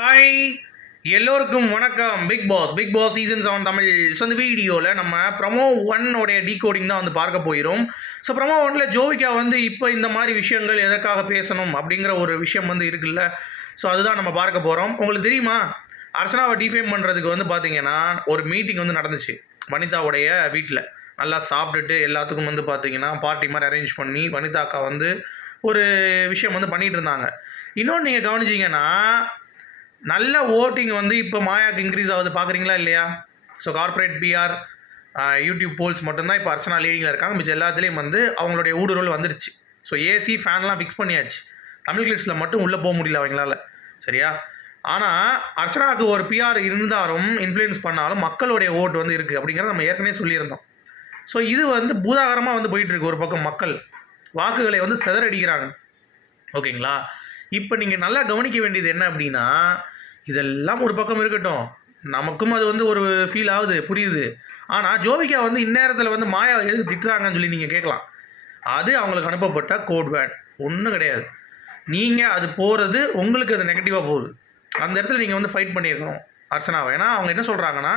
Hi, எல்லோருக்கும் வணக்கம். Bigg Boss season 7 Tamil. So இந்த வீடியோவில் நம்ம ப்ரமோ 1 உடைய டீகோடிங் தான் வந்து பார்க்க போயிடும். ஸோ ப்ரமோ 1ல் ஜோவிகா வந்து இப்போ இந்த மாதிரி விஷயங்கள் எதற்காக பேசணும் அப்படிங்கிற ஒரு விஷயம் வந்து இருக்குல்ல. ஸோ அதுதான் நம்ம பார்க்க போகிறோம். உங்களுக்கு தெரியுமா, அர்ச்சனாவை டிஃபேம் பண்ணுறதுக்கு வந்து பார்த்தீங்கன்னா ஒரு மீட்டிங் வந்து நடந்துச்சு வனிதாவுடைய வீட்டில். நல்லா சாப்பிட்டுட்டு எல்லாத்துக்கும் வந்து பார்த்தீங்கன்னா பார்ட்டி மாதிரி அரேஞ்ச் பண்ணி வனிதா அக்கா வந்து ஒரு விஷயம் வந்து பண்ணிகிட்டு இருந்தாங்க. இன்னொன்று நீங்கள் கவனிச்சிங்கன்னா, நல்ல ஓட்டிங் வந்து இப்போ மாயாவுக்கு இன்க்ரீஸ் ஆகுது, பார்க்குறீங்களா இல்லையா? So corporate PR, YouTube polls மட்டும்தான் இப்போ அர்ச்சனா லீடிங்கில் இருக்காங்க. மிச்சம் எல்லாத்துலேயும் வந்து அவங்களுடைய ஊடுருவல் வந்துருச்சு. ஸோ ஏசி ஃபேன்லாம் ஃபிக்ஸ் பண்ணியாச்சு. தமிழ் கிளிப்ஸில் மட்டும் உள்ளே போக முடியல அவங்களால, சரியா? ஆனால் அர்ச்சனாவுக்கு ஒரு பிஆர் இருந்தாலும் இன்ஃப்ளூயன்ஸ் பண்ணாலும் மக்களுடைய ஓட்டு வந்து இருக்குது அப்படிங்கிறத நம்ம ஏற்கனவே சொல்லியிருந்தோம். ஸோ இது வந்து பூதாகரமாக வந்து போயிட்டுருக்கு. ஒரு பக்கம் மக்கள் வாக்குகளை வந்து சிதறடிக்கிறாங்க, ஓகேங்களா? இப்போ நீங்கள் நல்லா கவனிக்க வேண்டியது என்ன அப்படின்னா, இதெல்லாம் ஒரு பக்கம் இருக்கட்டும், நமக்கும் அது வந்து ஒரு ஃபீல் ஆகுது, புரியுது. ஆனால் ஜோவிகா வந்து இந்நேரத்தில் வந்து மாயா எதுக்கு திட்டுறாங்கன்னு சொல்லி நீங்கள் கேட்கலாம். அது அவங்களுக்கு அனுப்பப்பட்ட கோட் வேர்ட், ஒன்றும் கிடையாது. நீங்கள் அது போகிறது உங்களுக்கு அது நெகட்டிவாக போகுது. அந்த இடத்துல நீங்கள் வந்து ஃபைட் பண்ணியிருக்கணும் அர்ச்சனாவை. ஏன்னா அவங்க என்ன சொல்கிறாங்கன்னா,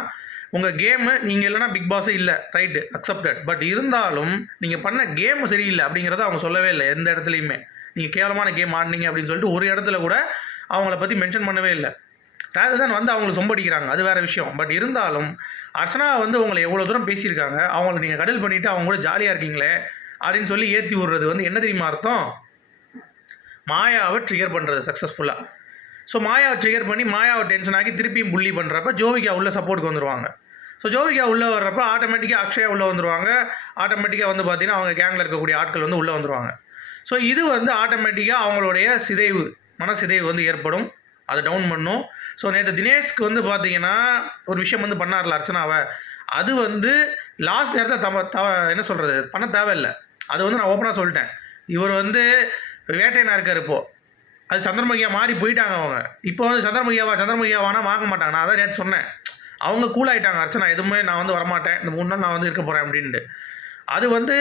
உங்கள் கேமு நீங்கள் இல்லைனா பிக் பாஸே இல்லை, ரைட்டு, அக்செப்டட். பட் இருந்தாலும் நீங்கள் பண்ண கேமு சரியில்லை அப்படிங்கிறத அவங்க சொல்லவே இல்லை எந்த இடத்துலையுமே. நீங்கள் கேவலமான கேம் ஆடினீங்க அப்படின்னு சொல்லிட்டு ஒரு இடத்துல கூட அவங்கள பற்றி மென்ஷன் பண்ணவே இல்லை. ரேதர் தான் வந்து அவங்களுக்கு சொம்படிக்கிறாங்க, அது வேறு விஷயம். பட் இருந்தாலும் அர்ச்சனா வந்து உங்களை எவ்வளோ தூரம் பேசியிருக்காங்க, அவங்களை நீங்கள் கடல் பண்ணிவிட்டு அவங்க கூட ஜாலியாக இருக்கீங்களே அப்படின்னு சொல்லி ஏற்றி விடுறது வந்து என்ன தெரியுமா அர்த்தம்? மாயாவை ட்ரிகர் பண்ணுறது சக்ஸஸ்ஃபுல்லாக. ஸோ மாயாவை ட்ரிகர் பண்ணி மாயாவை டென்ஷன் ஆகி திருப்பியும் புள்ளி பண்ணுறப்ப ஜோவிகா உள்ள சப்போர்ட்டுக்கு வந்துடுவாங்க. ஸோ ஜோவிகா உள்ளே வர்றப்ப ஆட்டோமேட்டிக்காக அக்ஷயா உள்ளே வந்துடுவாங்க. ஆட்டோமேட்டிக்காக வந்து பார்த்திங்கன்னா அவங்க கேங்கில் இருக்கக்கூடிய ஆட்கள் வந்து உள்ளே வந்துடுவாங்க. ஸோ இது வந்து ஆட்டோமேட்டிக்காக அவங்களுடைய சிதைவு, மனசிதைவு வந்து ஏற்படும். அதை டவுன் பண்ணும். ஸோ நேற்று தினேஷ்க்கு வந்து பார்த்தீங்கன்னா ஒரு விஷயம் வந்து பண்ணார்ல அர்ச்சனாவை, அது வந்து லாஸ்ட் நேரத்தில் என்ன சொல்கிறது, பண்ண தேவையில்லை. அது வந்து நான் ஓப்பனாக சொல்லிட்டேன். இவர் வந்து வேட்டையனாக இருக்கார் இப்போது. அது சந்திரமுகியா மாறி போயிட்டாங்க அவங்க. இப்போ வந்து சந்திரமுகியாவானா வாங்க மாட்டாங்க. நான் அதான் நேற்று சொன்னேன். அவங்க கூல் ஆகிட்டாங்க. அர்ச்சனா எதுவுமே நான் வந்து வரமாட்டேன், இந்த 3 நாள் நான் வந்து இருக்க போகிறேன் அப்படின்ட்டு. அது வந்து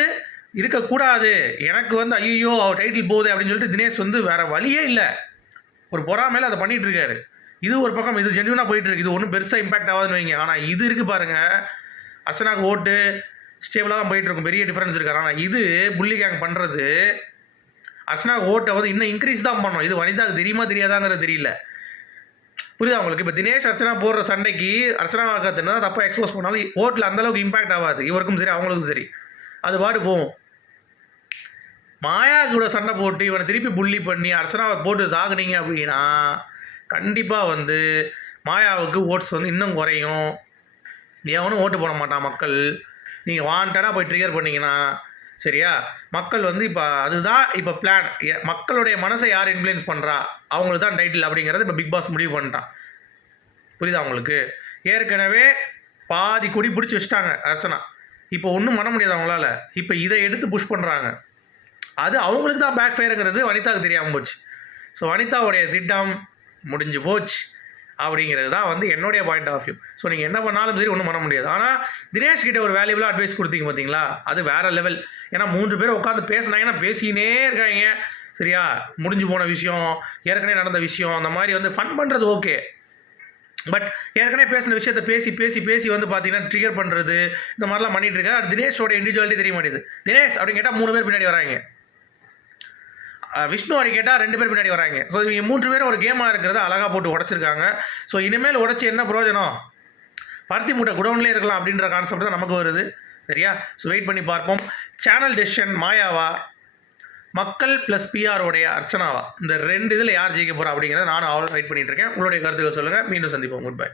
இருக்கக்கூடாது. எனக்கு வந்து ஐயோ அவர் டைட்டில் போகுது அப்படின்னு சொல்லிட்டு தினேஷ் வந்து வேறு வழியே இல்லை, ஒரு பொறாமையில் அதை பண்ணிகிட்டு இருக்காரு. இது ஒரு பக்கம், இது ஜென்யூனாக போயிட்டுருக்கு. இது ஒன்றும் பெருசாக இம்பாக்ட் ஆகாதுன்னு வைங்க. ஆனால் இது இருக்குது பாருங்கள், அர்ச்சனாவுக்கு ஓட்டு ஸ்டேபிளாக தான் போயிட்டுருக்கும், பெரிய டிஃப்ரென்ஸ் இருக்காரு. ஆனால் இது புள்ளி கேங் பண்ணுறது அர்ச்சனாவுக்கு ஓட்டை வந்து இன்னும் இன்க்ரீஸ் தான் பண்ணணும். இது வனிதாவுக்கு தெரியுமா தெரியாதாங்கிறது தெரியல, புரியுதா உங்களுக்கு? இப்போ தினேஷ் அர்ச்சனா போடுற சண்டைக்கு அர்ச்சனாவுக்கு தான் தப்பாக எக்ஸ்போஸ் பண்ணாலும் ஓட்டில் அந்தளவுக்கு இம்பாக்ட் ஆகாது. இவருக்கும் சரி அவங்களுக்கும் சரி, அது பாட்டு போகும். மாயா கூட சண்டை போட்டு இவனை திருப்பி புள்ளி பண்ணி அர்ச்சனாவை போட்டு தாக்குனீங்க அப்படின்னா கண்டிப்பாக வந்து மாயாவுக்கு ஓட்ஸ் வந்து இன்னும் குறையும். எவனும் ஓட்டு போட மாட்டான் மக்கள். நீங்கள் வாண்டடாக போய் ட்ரிகர் பண்ணிங்கன்னா, சரியா? மக்கள் வந்து இப்போ அதுதான் இப்போ பிளான். மக்களுடைய மனசை யார் இன்ஃப்ளூயன்ஸ் பண்ணுறா அவங்களுக்கு தான் டைட்டில் அப்படிங்கிறது இப்போ பிக் பாஸ் முடிவு பண்ணிட்டான், புரியுதா உங்களுக்கு? ஏற்கனவே பாதி கொடி பிடிச்சி வச்சுட்டாங்க அர்ச்சனா. இப்போ ஒன்றும் பண்ண முடியாது அவங்களால. இப்போ இதை எடுத்து புஷ் பண்ணுறாங்க. அது அவங்களுக்கு தான் பேக் ஃபயருங்கிறது வனிதாவுக்கு தெரியாமல் போச்சு. ஸோ வனிதாவுடைய திட்டம் முடிஞ்சு போச்சு அப்படிங்கிறது தான் வந்து என்னுடைய பாயிண்ட் ஆஃப் வியூ. ஸோ நீங்கள் என்ன பண்ணாலும் சரி ஒன்றும் பண்ண முடியாது. ஆனால் தினேஷ் கிட்டே ஒரு வேல்யூபிளாக அட்வைஸ் கொடுத்தீங்க பார்த்தீங்களா, அது வேறு லெவல். ஏன்னா 3 பேர் உட்காந்து பேசினாங்கன்னா பேசினே இருக்காங்க, சரியா? முடிஞ்சு போன விஷயம், ஏற்கனவே நடந்த விஷயம், அந்த மாதிரி வந்து ஃபன் பண்ணுறது ஓகே. பட் ஏற்கனவே பேசின விஷயத்தை பேசி பேசி பேசி வந்து பார்த்தீங்கன்னா ட்ரிகர் பண்ணுறது, இந்த மாதிரிலாம் பண்ணிகிட்டு இருக்கா. தினேஷோட இண்டிவிஜுவாலிட்டி தெரிய மாட்டேது. தினேஷ் அப்படின்னு கேட்டால் 3 பேர் பின்னாடி வராங்க, விஷ்ணு அப்படி கேட்டால் 2 பேர் பின்னாடி வராங்க. ஸோ இவங்க 3 பேரும் ஒரு கேமாக இருக்கிறத அழகாக போட்டு உடச்சிருக்காங்க. ஸோ இனிமேல் உடச்சி என்ன பிரயோஜனம்? பருத்தி மூட்டை குடவுன்லேயே இருக்கலாம் அப்படின்ற கான்செப்ட் தான் நமக்கு வருது, சரியா? ஸோ வெயிட் பண்ணி பார்ப்போம். சேனல் டெசிஷன் மாயாவா, மக்கள் ப்ளஸ் பிஆரோடைய அர்ச்சனாவா, இந்த 2 இதில் யார் ஜெயிக்க போகிறா அப்படிங்கிறத நானும் வெயிட் பண்ணிகிட்டு இருக்கேன். உங்களுடைய கருத்துக்கள் சொல்லுங்கள். மீண்டும் சந்திப்போம். Good bye.